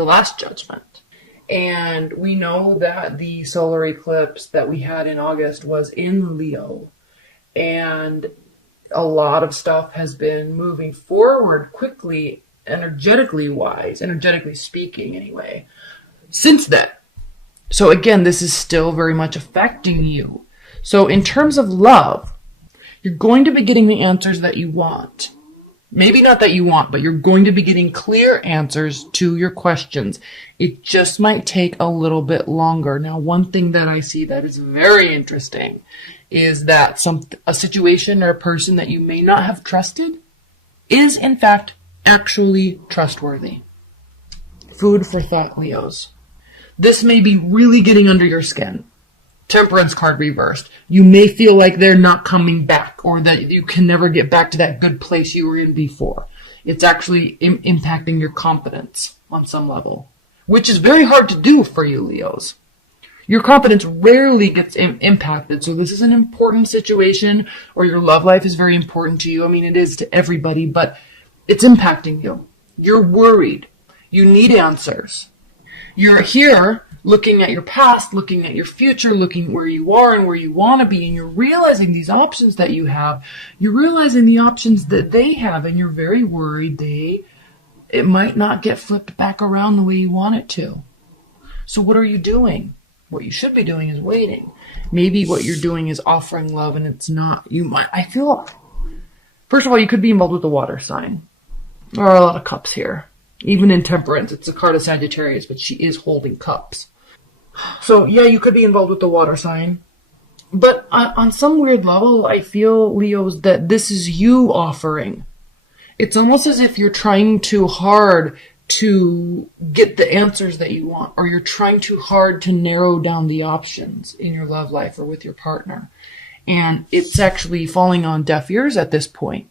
the last judgment. And we know that the solar eclipse that we had in August was in Leo. And a lot of stuff has been moving forward quickly, energetically speaking anyway, since then. So again, this is still very much affecting you. So in terms of love, you're going to be getting the answers that you want. Maybe not that you want, but you're going to be getting clear answers to your questions. It just might take a little bit longer. Now, one thing that I see that is very interesting is that a situation or a person that you may not have trusted is, in fact, actually trustworthy. Food for thought, Leos. This may be really getting under your skin. Temperance card reversed. You may feel like they're not coming back, or that you can never get back to that good place you were in before. It's actually impacting your confidence on some level, which is very hard to do for you, Leos. Your confidence rarely gets impacted, so this is an important situation, or your love life is very important to you. I mean, it is to everybody, but it's impacting you. You're worried. You need answers. You're here looking at your past, looking at your future, looking where you are and where you want to be, and you're realizing these options that you have. You're realizing the options that they have, and you're very worried it might not get flipped back around the way you want it to. So what are you doing? What you should be doing is waiting. Maybe what you're doing is offering love and it's not. First of all, you could be involved with the water sign. There are a lot of cups here. Even in Temperance, it's a card of Sagittarius, but she is holding cups. So yeah, you could be involved with the water sign. But on some weird level, I feel, Leos, that this is you offering. It's almost as if you're trying too hard to get the answers that you want, or you're trying too hard to narrow down the options in your love life or with your partner. And it's actually falling on deaf ears at this point.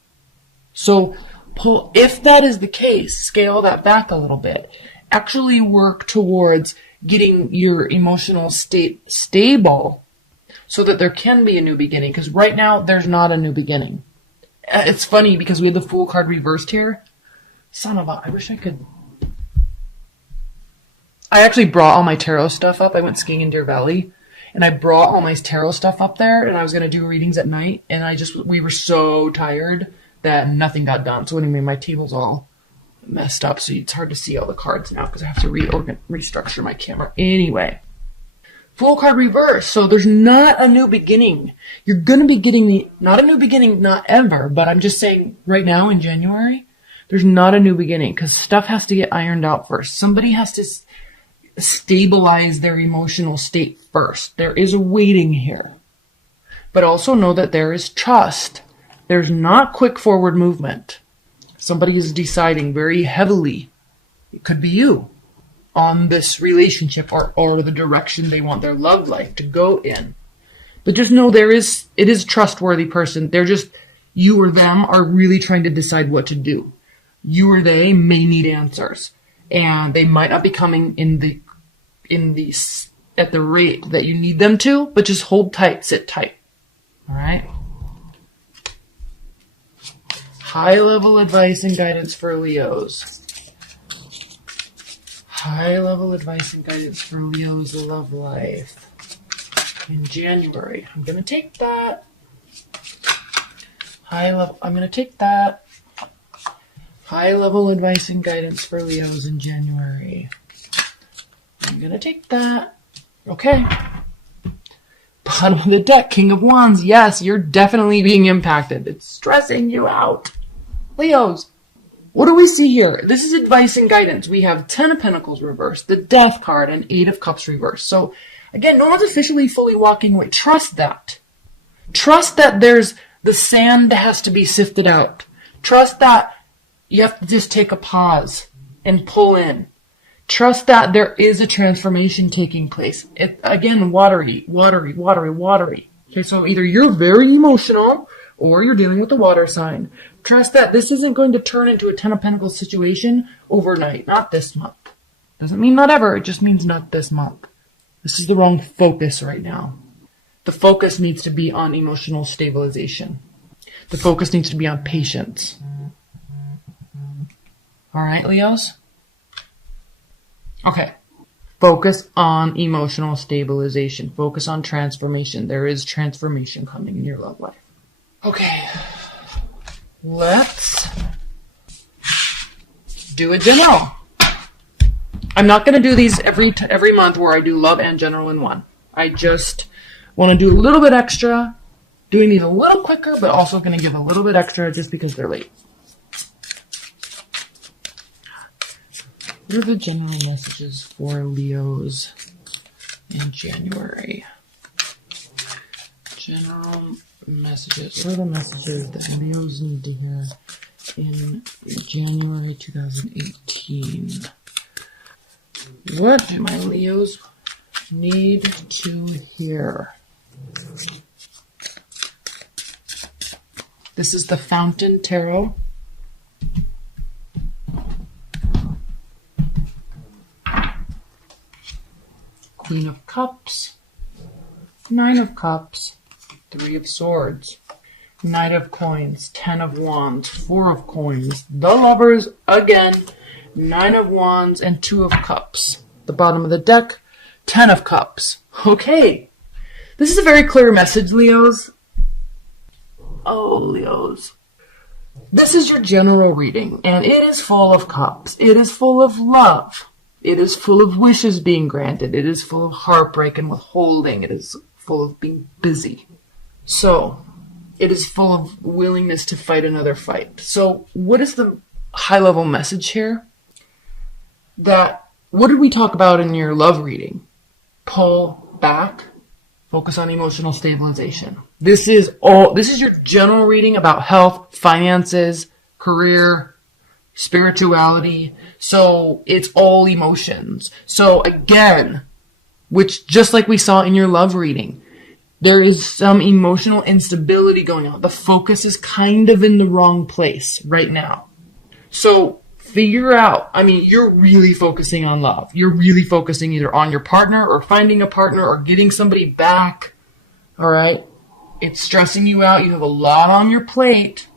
So if that is the case, scale that back a little bit. Actually work towards getting your emotional state stable so that there can be a new beginning. Because right now, there's not a new beginning. It's funny because we had the Fool card reversed here. I wish I could. I actually brought all my tarot stuff up. I went skiing in Deer Valley, and I brought all my tarot stuff up there, and I was going to do readings at night, and we were so tired that nothing got done. So anyway, my table's all messed up, so it's hard to see all the cards now because I have to restructure my camera. Anyway, Fool card reverse. So there's not a new beginning. You're going to be getting not a new beginning, not ever, but I'm just saying right now in January, there's not a new beginning because stuff has to get ironed out first. Somebody has to stabilize their emotional state first. There is a waiting here. But also know that there is trust. There's not quick forward movement. Somebody is deciding very heavily, it could be you, on this relationship or the direction they want their love life to go in. But just know it is a trustworthy person. They're just, you or them are really trying to decide what to do. You or they may need answers. And they might not be coming at the rate that you need them to, but just hold tight, sit tight. All right? High-level advice and guidance for Leos. High-level advice and guidance for Leo's love life in January. I'm going to take that. I'm going to take that. High-level advice and guidance for Leos in January. I'm going to take that. Okay. Bottom of the deck, King of Wands. Yes, you're definitely being impacted. It's stressing you out. Leos, what do we see here? This is advice and guidance. We have 10 of Pentacles reversed, the Death card, and 8 of Cups reversed. So, again, no one's officially fully walking away. Trust that. Trust that the sand has to be sifted out. Trust that you have to just take a pause and pull in. Trust that there is a transformation taking place. Again, watery. Okay, so either you're very emotional or you're dealing with the water sign. Trust that this isn't going to turn into a 10 of Pentacles situation overnight. Not this month. Doesn't mean not ever. It just means not this month. This is the wrong focus right now. The focus needs to be on emotional stabilization. The focus needs to be on patience. All right, Leos? Okay. Focus on emotional stabilization. Focus on transformation. There is transformation coming in your love life. Okay. Let's do a general. I'm not going to do these every month where I do love and general in one. I just want to do a little bit extra, doing these a little quicker, but also going to give a little bit extra just because they're late. What are the general messages for Leos in January? General messages. What are the messages that Leos need to hear in January 2018? What do my Leos need to hear? This is the Fountain Tarot. Queen of Cups, Nine of Cups, Three of Swords, Knight of Coins, Ten of Wands, Four of Coins, the Lovers again, Nine of Wands, and Two of Cups. The bottom of the deck, Ten of Cups. Okay, this is a very clear message, Leos. Oh, Leos. This is your general reading, and it is full of cups. It is full of love. It is full of wishes being granted. It is full of heartbreak and withholding. It is full of being busy. So, it is full of willingness to fight another fight. So, what is the high-level message here? What did we talk about in your love reading? Pull back. Focus on emotional stabilization. This is your general reading about health, finances, career, spirituality. So it's all emotions. So again, which just like we saw in your love reading, there is some emotional instability going on. The focus is kind of in the wrong place right now. So figure out, you're really focusing on love. You're really focusing either on your partner or finding a partner or getting somebody back. All right. It's stressing you out. You have a lot on your plate.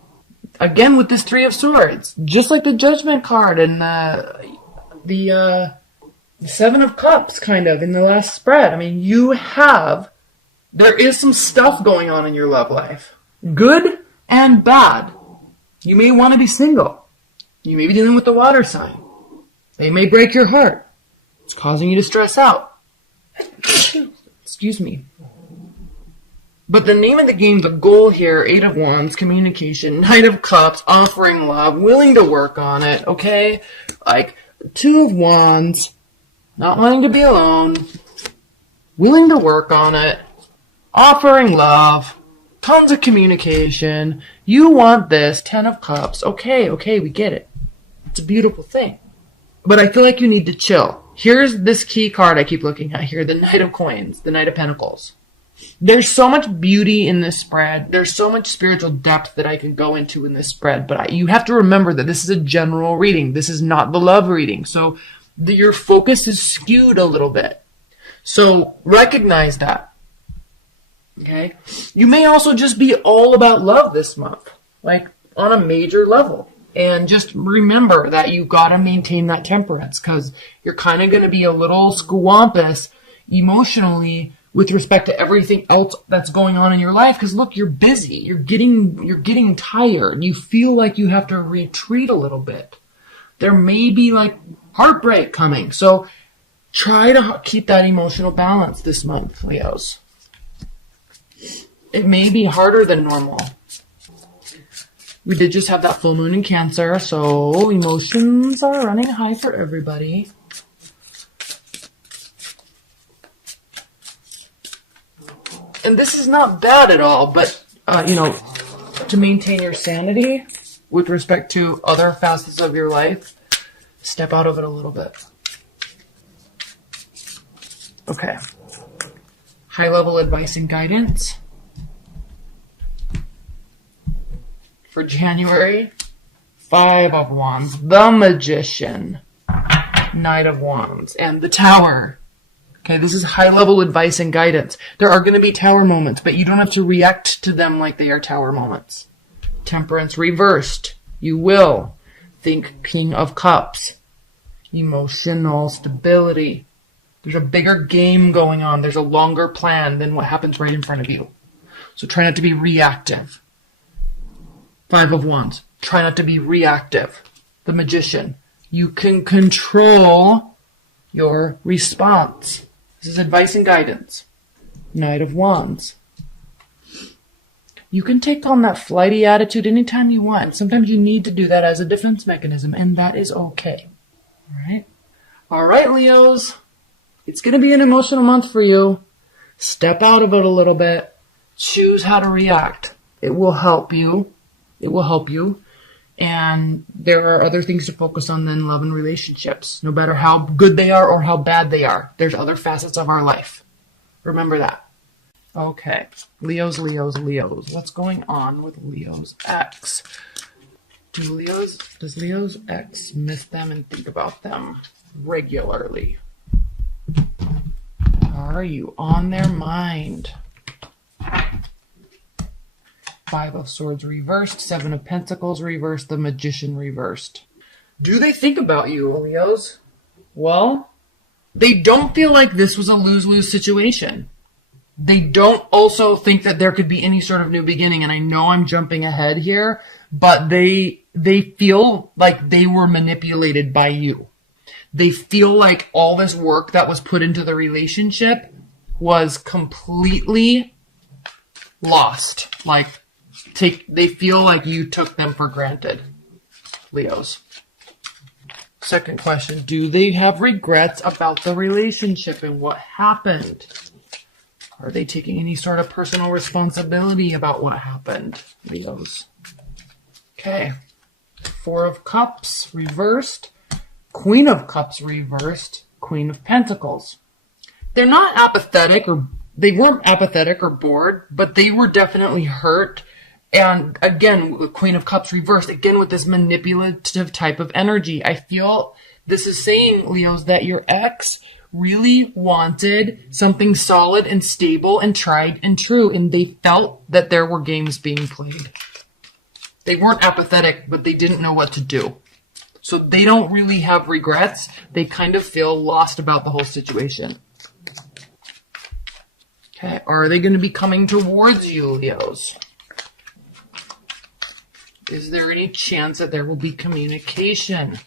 Again, with this Three of Swords, just like the Judgment card and the Seven of Cups, kind of, in the last spread. There is some stuff going on in your love life. Good and bad. You may want to be single. You may be dealing with the water sign. They may break your heart. It's causing you to stress out. Excuse me. But the name of the game, the goal here, Eight of Wands, communication, Knight of Cups, offering love, willing to work on it, okay? Like, Two of Wands, not wanting to be alone, willing to work on it, offering love, tons of communication, you want this, Ten of Cups, okay, we get it. It's a beautiful thing. But I feel like you need to chill. Here's this key card I keep looking at here, the Knight of Coins, the Knight of Pentacles. There's so much beauty in this spread. There's so much spiritual depth that I can go into in this spread. But you have to remember that this is a general reading. This is not the love reading. So your focus is skewed a little bit. So recognize that. Okay? You may also just be all about love this month. Like on a major level. And just remember that you gotta maintain that temperance. Because you're kind of going to be a little squampus emotionally with respect to everything else that's going on in your life. Because look, you're busy. You're getting tired. You feel like you have to retreat a little bit. There may be like heartbreak coming. So try to keep that emotional balance this month, Leos. It may be harder than normal. We did just have that full moon in Cancer, so emotions are running high for everybody. And this is not bad at all, but, to maintain your sanity with respect to other facets of your life, step out of it a little bit. Okay. High-level advice and guidance for January. Five of Wands, the Magician, Knight of Wands, and the Tower. Okay, this is high-level advice and guidance. There are going to be tower moments, but you don't have to react to them like they are tower moments. Temperance reversed. You will think King of Cups. Emotional stability. There's a bigger game going on. There's a longer plan than what happens right in front of you. So try not to be reactive. 5 of Wands. Try not to be reactive. The Magician. You can control your response. This is advice and guidance. Knight of Wands. You can take on that flighty attitude anytime you want. Sometimes you need to do that as a defense mechanism, and that is okay. All right, Leos. It's going to be an emotional month for you. Step out of it a little bit. Choose how to react. It will help you. It will help you. And there are other things to focus on than love and relationships. No matter how good they are or how bad they are, there's other facets of our life. Remember that. Okay. Leos. What's going on with Leo's ex? Does Leo's ex miss them and think about them regularly? Are you on their mind? 5 of Swords reversed, 7 of Pentacles reversed, the Magician reversed. Do they think about you, Leos? Well, they don't feel like this was a lose-lose situation. They don't also think that there could be any sort of new beginning, and I know I'm jumping ahead here, but they feel like they were manipulated by you. They feel like all this work that was put into the relationship was completely lost. They feel like you took them for granted, Leos. Second question, do they have regrets about the relationship and what happened? Are they taking any sort of personal responsibility about what happened, Leos? Okay. 4 of Cups reversed. Queen of Cups reversed. Queen of Pentacles. They're not apathetic they weren't apathetic or bored, but they were definitely hurt. And again, with Queen of Cups reversed, again with this manipulative type of energy. I feel this is saying, Leos, that your ex really wanted something solid and stable and tried and true, and they felt that there were games being played. They weren't apathetic, but they didn't know what to do. So they don't really have regrets. They kind of feel lost about the whole situation. Okay, are they going to be coming towards you, Leos? Is there any chance that there will be communication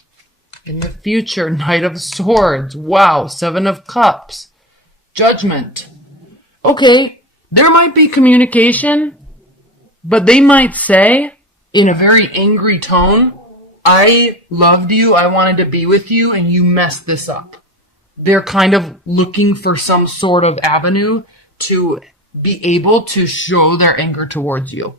in the future? Knight of Swords. Wow. 7 of Cups. Judgment. Okay, there might be communication, but they might say in a very angry tone, I loved you, I wanted to be with you, and you messed this up. They're kind of looking for some sort of avenue to be able to show their anger towards you.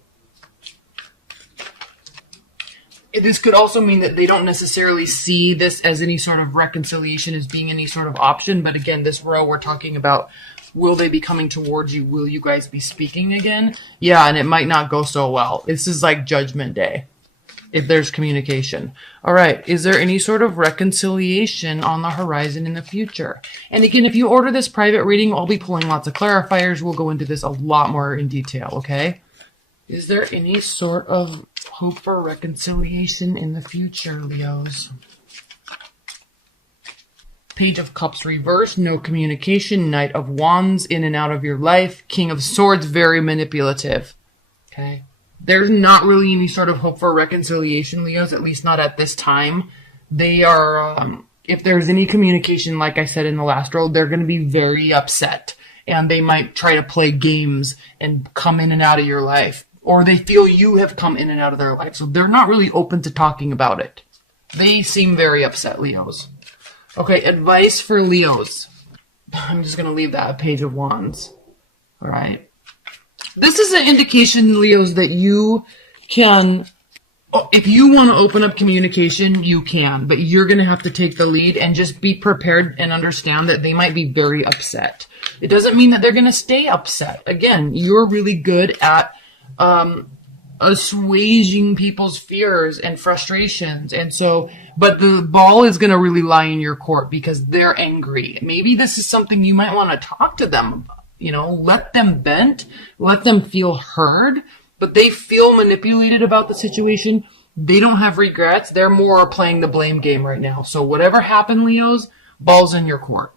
This could also mean that they don't necessarily see this as any sort of reconciliation as being any sort of option. But again, this row we're talking about, will they be coming towards you? Will you guys be speaking again? Yeah, and it might not go so well. This is like Judgment Day, if there's communication. All right, is there any sort of reconciliation on the horizon in the future? And again, if you order this private reading, I'll be pulling lots of clarifiers. We'll go into this a lot more in detail, okay? Is there any sort of hope for reconciliation in the future, Leos? Page of Cups reversed, no communication. Knight of Wands, in and out of your life. King of Swords, very manipulative. Okay. There's not really any sort of hope for reconciliation, Leos, at least not at this time. They are, if there's any communication, like I said in the last row, they're going to be very upset. And they might try to play games and come in and out of your life. Or they feel you have come in and out of their life. So they're not really open to talking about it. They seem very upset, Leos. Okay, advice for Leos. I'm just going to leave that Page of Wands. All right. This is an indication, Leos, that you can, if you want to open up communication, you can. But you're going to have to take the lead and just be prepared and understand that they might be very upset. It doesn't mean that they're going to stay upset. Again, you're really good at assuaging people's fears and frustrations. And so, but the ball is going to really lie in your court because they're angry. Maybe this is something you might want to talk to them about. You know, let them vent, let them feel heard, but they feel manipulated about the situation. They don't have regrets. They're more playing the blame game right now. So whatever happened, Leos, ball's in your court.